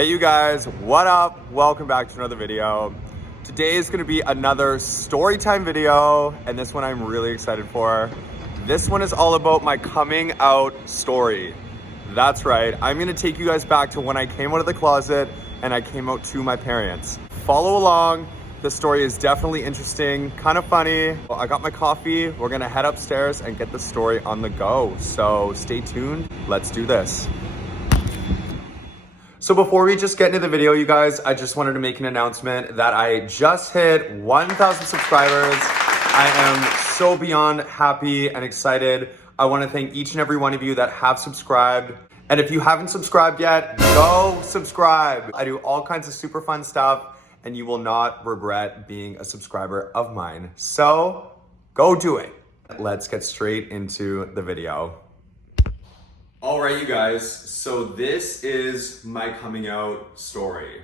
Hey you guys, what up? Welcome back to another video. Today is gonna be another story time video, and this one I'm really excited for. This one is all about my coming out story. That's right, I'm gonna take you guys back to when I came out of the closet and I came out to my parents. Follow along, the story is definitely interesting, kind of funny. I got my coffee, we're gonna head upstairs and get the story on the go. So stay tuned, let's do this. So before we just get into the video, you guys, I just wanted to make an announcement that I just hit 1,000 subscribers. I am so beyond happy and excited. I want to thank each and every one of you that have subscribed. And if you haven't subscribed yet, go subscribe. I do all kinds of super fun stuff and you will not regret being a subscriber of mine. So go do it. Let's get straight into the video. All right, you guys, so this is my coming out story.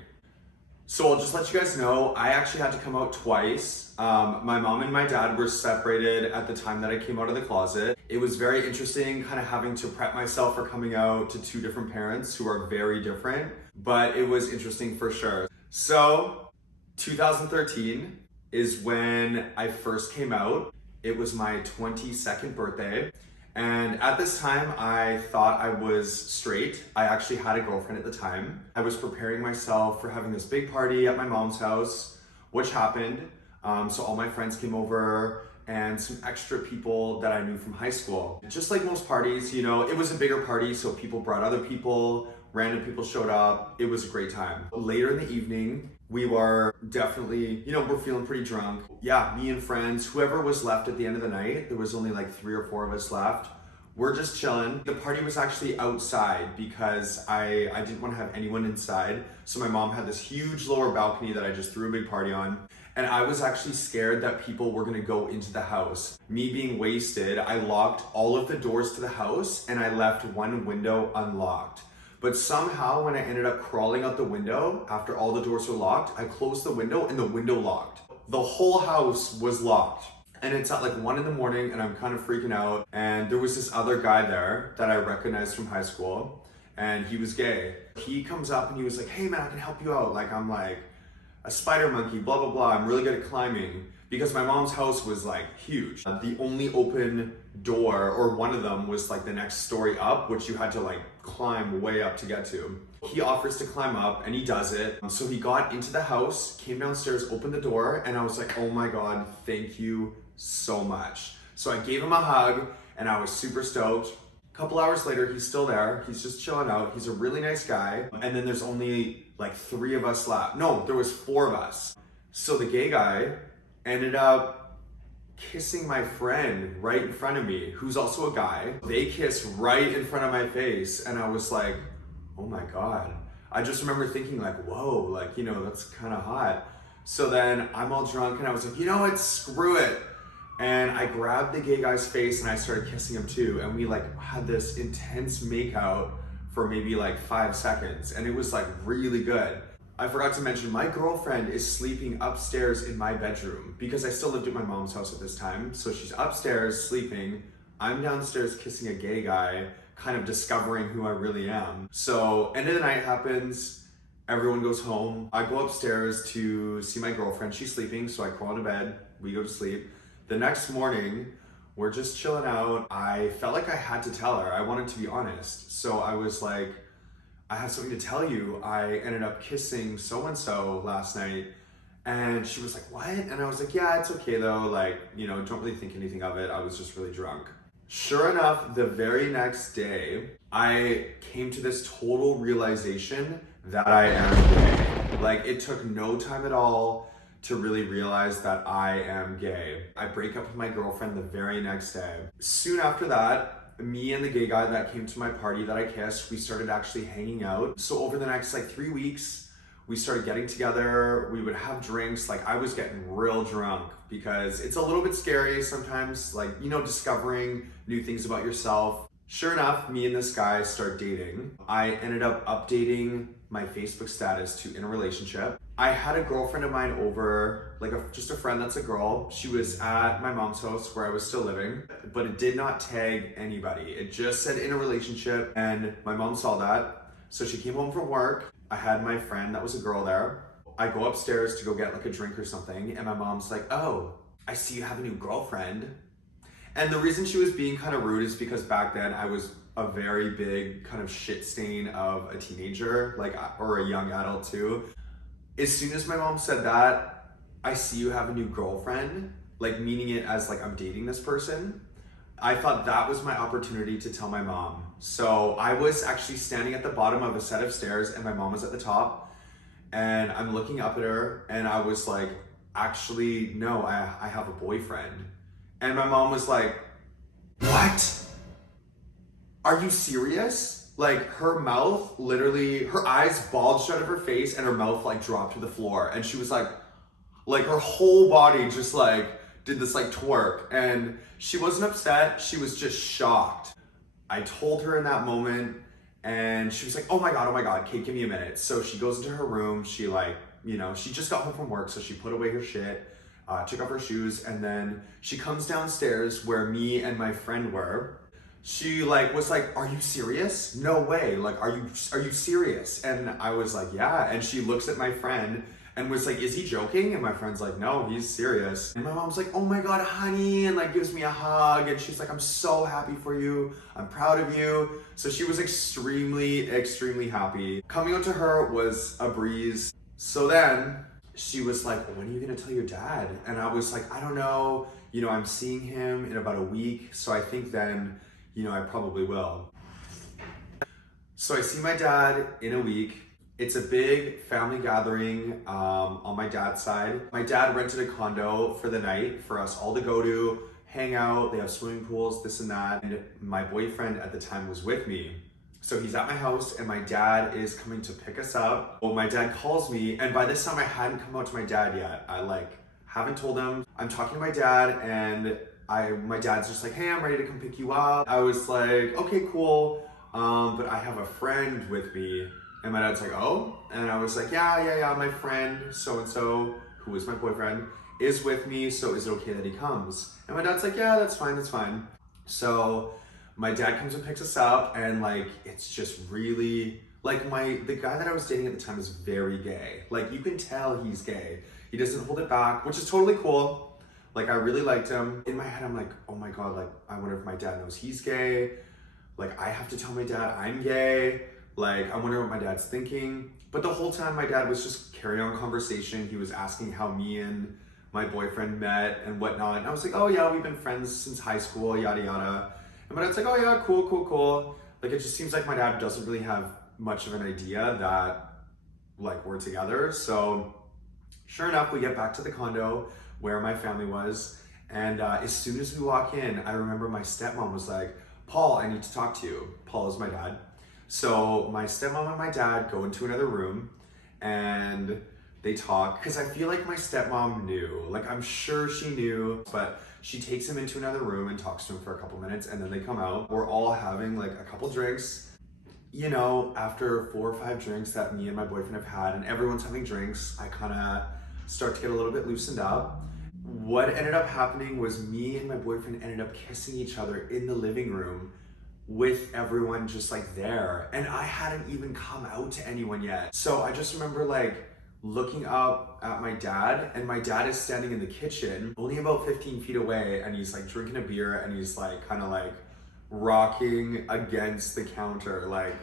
So I'll just let you guys know, I actually had to come out twice. My mom and my dad were separated at the time that I came out of the closet. It was very interesting kind of having to prep myself for coming out to two different parents who are very different, but it was interesting for sure. So 2013 is when I first came out. It was my 22nd birthday. And at this time, I thought I was straight. I actually had a girlfriend at the time. I was preparing myself for having this big party at my mom's house, which happened. So all my friends came over and some extra people that I knew from high school. Just like most parties, you know, it was a bigger party, so people brought other people, random people showed up. It was a great time. Later in the evening, we were definitely, you know, we're feeling pretty drunk. Yeah, me and friends, whoever was left at the end of the night, there was only like 3 or 4 of us left. We're just chilling. The party was actually outside because I didn't want to have anyone inside. So my mom had this huge lower balcony that I just threw a big party on. And I was actually scared that people were gonna go into the house. Me being wasted, I locked all of the doors to the house and I left one window unlocked. But somehow when I ended up crawling out the window, after all the doors were locked, I closed the window and the window locked. The whole house was locked. And it's at like 1 in the morning and I'm kind of freaking out. And there was this other guy there that I recognized from high school and he was gay. He comes up and he was like, hey man, I can help you out. Like I'm like a spider monkey, blah, blah, blah. I'm really good at climbing because my mom's house was like huge. The only open door, or one of them, was like the next story up, which you had to like climb way up to get to. He offers to climb up and he does it. So he got into the house, came downstairs, opened the door, and I was like, oh my God, thank you so much. So I gave him a hug and I was super stoked. A couple hours later, he's still there. He's just chilling out. He's a really nice guy. And then there's only like 3 of us left. No, there was 4 of us. So the gay guy ended up kissing my friend right in front of me, who's also a guy. They kissed right in front of my face. And I was like, oh my God. I just remember thinking like, whoa, like, you know, that's kind of hot. So then I'm all drunk and I was like, you know what, screw it. And I grabbed the gay guy's face and I started kissing him too. And we like had this intense makeout for maybe like 5 seconds. And it was like really good. I forgot to mention, my girlfriend is sleeping upstairs in my bedroom because I still lived at my mom's house at this time. So she's upstairs sleeping. I'm downstairs kissing a gay guy, kind of discovering who I really am. So end of the night happens. Everyone goes home. I go upstairs to see my girlfriend. She's sleeping, so I crawl into bed. We go to sleep. The next morning, we're just chilling out. I felt like I had to tell her. I wanted to be honest. So I was like, I have something to tell you. I ended up kissing so-and-so last night. And she was like, what? And I was like, yeah, it's okay though. Like, you know, don't really think anything of it. I was just really drunk. Sure enough, the very next day, I came to this total realization that I am gay. Like, it took no time at all to really realize that I am gay. I break up with my girlfriend the very next day. Soon after that, me and the gay guy that came to my party that I kissed, we started actually hanging out. So over the next like 3 weeks, we started getting together. We would have drinks. Like I was getting real drunk because it's a little bit scary sometimes, like, you know, discovering new things about yourself. Sure enough, me and this guy start dating. I ended up updating my Facebook status to in a relationship. I had a girlfriend of mine over, like just a friend that's a girl. She was at my mom's house where I was still living, but it did not tag anybody. It just said in a relationship, and my mom saw that. So she came home from work. I had my friend that was a girl there. I go upstairs to go get like a drink or something, and my mom's like, oh, I see you have a new girlfriend. And the reason she was being kind of rude is because back then I was a very big kind of shit stain of a teenager, like, or a young adult too. As soon as my mom said that, I see you have a new girlfriend, like meaning it as like I'm dating this person, I thought that was my opportunity to tell my mom. So I was actually standing at the bottom of a set of stairs and my mom was at the top, and I'm looking up at her and I was like, actually, no, I have a boyfriend. And my mom was like, what? Are you serious? Like her mouth, literally, her eyes bulged out of her face and her mouth like dropped to the floor. And she was like her whole body just like did this like twerk. And she wasn't upset, she was just shocked. I told her in that moment and she was like, oh my God, Kate, give me a minute. So she goes into her room, she like, you know, she just got home from work, so she put away her shit, took off her shoes, and then she comes downstairs where me and my friend were. She like was like, are you serious? No way, like, are you serious? And I was like, yeah. And she looks at my friend and was like, is he joking? And my friend's like, no, he's serious. And my mom's like, oh my God, honey, and like gives me a hug. And she's like, I'm so happy for you. I'm proud of you. So she was extremely, extremely happy. Coming out to her was a breeze. So then she was like, well, when are you gonna tell your dad? And I was like, I don't know. You know, I'm seeing him in about a week. So I think then, you know, I probably will. So I see my dad in a week. It's a big family gathering on my dad's side. My dad rented a condo for the night for us all to go to, hang out. They have swimming pools, this and that. And my boyfriend at the time was with me. So he's at my house and my dad is coming to pick us up. Well, my dad calls me, and by this time I hadn't come out to my dad yet. I like haven't told him. I'm talking to my dad and my dad's just like, hey, I'm ready to come pick you up. I was like, okay, cool. But I have a friend with me. And my dad's like, oh? And I was like, yeah, my friend so-and-so, who is my boyfriend, is with me, so is it okay that he comes? And my dad's like, yeah, that's fine. So my dad comes and picks us up, and like, it's just really, like the guy that I was dating at the time is very gay. Like, you can tell he's gay. He doesn't hold it back, which is totally cool. Like, I really liked him. In my head, I'm like, oh my God, like, I wonder if my dad knows he's gay. Like, I have to tell my dad I'm gay. Like, I wonder what my dad's thinking. But the whole time, my dad was just carrying on conversation. He was asking how me and my boyfriend met and whatnot. And I was like, oh yeah, we've been friends since high school, yada yada. And my dad's like, oh yeah, cool. Like, it just seems like my dad doesn't really have much of an idea that like we're together. So sure enough, we get back to the condo where my family was. And as soon as we walk in, I remember my stepmom was like, Paul, I need to talk to you. Paul is my dad. So my stepmom and my dad go into another room and they talk, because I feel like my stepmom knew, like I'm sure she knew, but she takes him into another room and talks to him for a couple minutes, and then they come out. We're all having like a couple drinks. You know, after 4 or 5 drinks that me and my boyfriend have had and everyone's having drinks, I kind of start to get a little bit loosened up. What ended up happening was me and my boyfriend ended up kissing each other in the living room with everyone just like there. And I hadn't even come out to anyone yet. So I just remember like looking up at my dad, and my dad is standing in the kitchen only about 15 feet away, and he's like drinking a beer and he's like kind of like rocking against the counter, like,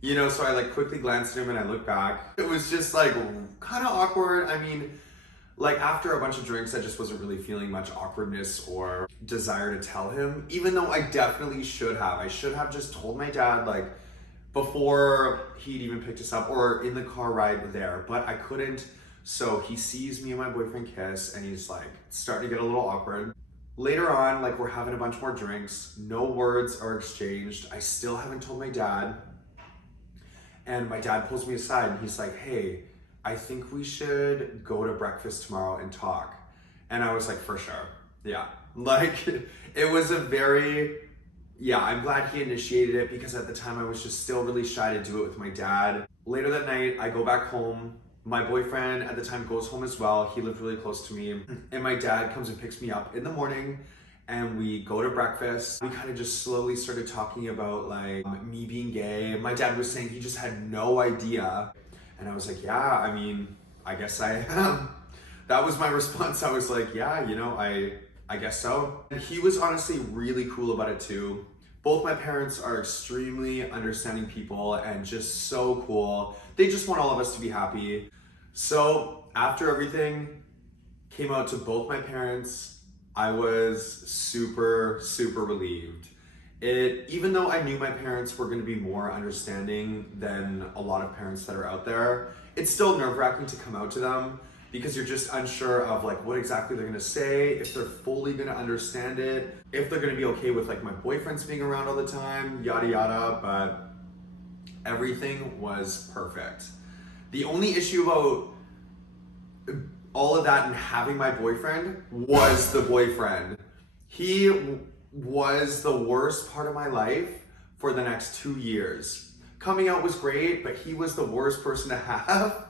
you know. So I like quickly glanced at him and I looked back. It was just like kind of awkward. I mean, like after a bunch of drinks, I just wasn't really feeling much awkwardness or desire to tell him, even though I definitely should have. I should have just told my dad like before he'd even picked us up or in the car ride there, but I couldn't. So he sees me and my boyfriend kiss and he's like starting to get a little awkward. Later on, like we're having a bunch more drinks, no words are exchanged. I still haven't told my dad. And my dad pulls me aside and he's like, hey, I think we should go to breakfast tomorrow and talk. And I was like, for sure. Yeah. Like, it was a very, yeah, I'm glad he initiated it, because at the time I was just still really shy to do it with my dad. Later that night, I go back home. My boyfriend at the time goes home as well. He lived really close to me. And my dad comes and picks me up in the morning. and we go to breakfast. We kind of just slowly started talking about like me being gay. My dad was saying he just had no idea. And I was like, yeah, I mean, I guess I am. That was my response. I was like, yeah, you know, I guess so. And he was honestly really cool about it too. Both my parents are extremely understanding people and just so cool. They just want all of us to be happy. So after everything came out to both my parents, I was super, super relieved. Even though I knew my parents were gonna be more understanding than a lot of parents that are out there, it's still nerve-wracking to come out to them because you're just unsure of like what exactly they're gonna say, if they're fully gonna understand it, if they're gonna be okay with like my boyfriends being around all the time, yada yada, but everything was perfect. The only issue about all of that and having my boyfriend was the boyfriend. He was the worst part of my life for the next 2 years. Coming out was great, but he was the worst person to have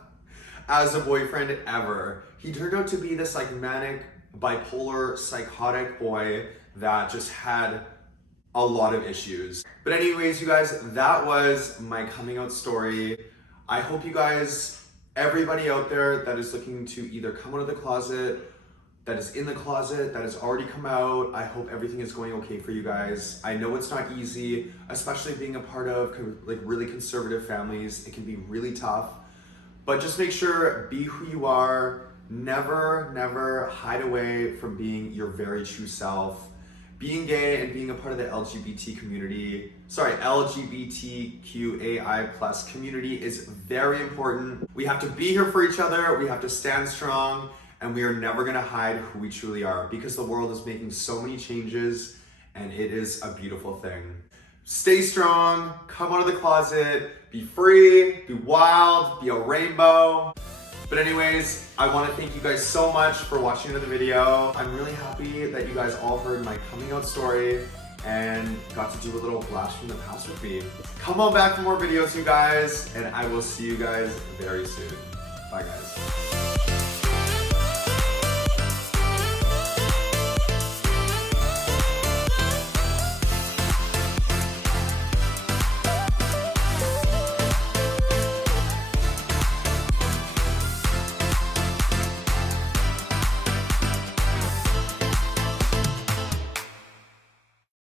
as a boyfriend ever. He turned out to be this like manic, bipolar, psychotic boy that just had a lot of issues. But anyways, you guys, that was my coming out story. I hope you guys, everybody out there that is looking to either come out of the closet, that is in the closet, that has already come out, I hope everything is going okay for you guys. I know it's not easy, especially being a part of like really conservative families. It can be really tough, but just make sure, be who you are. Never, never hide away from being your very true self. Being gay and being a part of the LGBTQAI plus community is very important. We have to be here for each other, we have to stand strong, and we are never gonna hide who we truly are because the world is making so many changes and it is a beautiful thing. Stay strong, come out of the closet, be free, be wild, be a rainbow. But anyways, I want to thank you guys so much for watching another video. I'm really happy that you guys all heard my coming out story and got to do a little blast from the past with me. Come on back for more videos, you guys, and I will see you guys very soon. Bye, guys.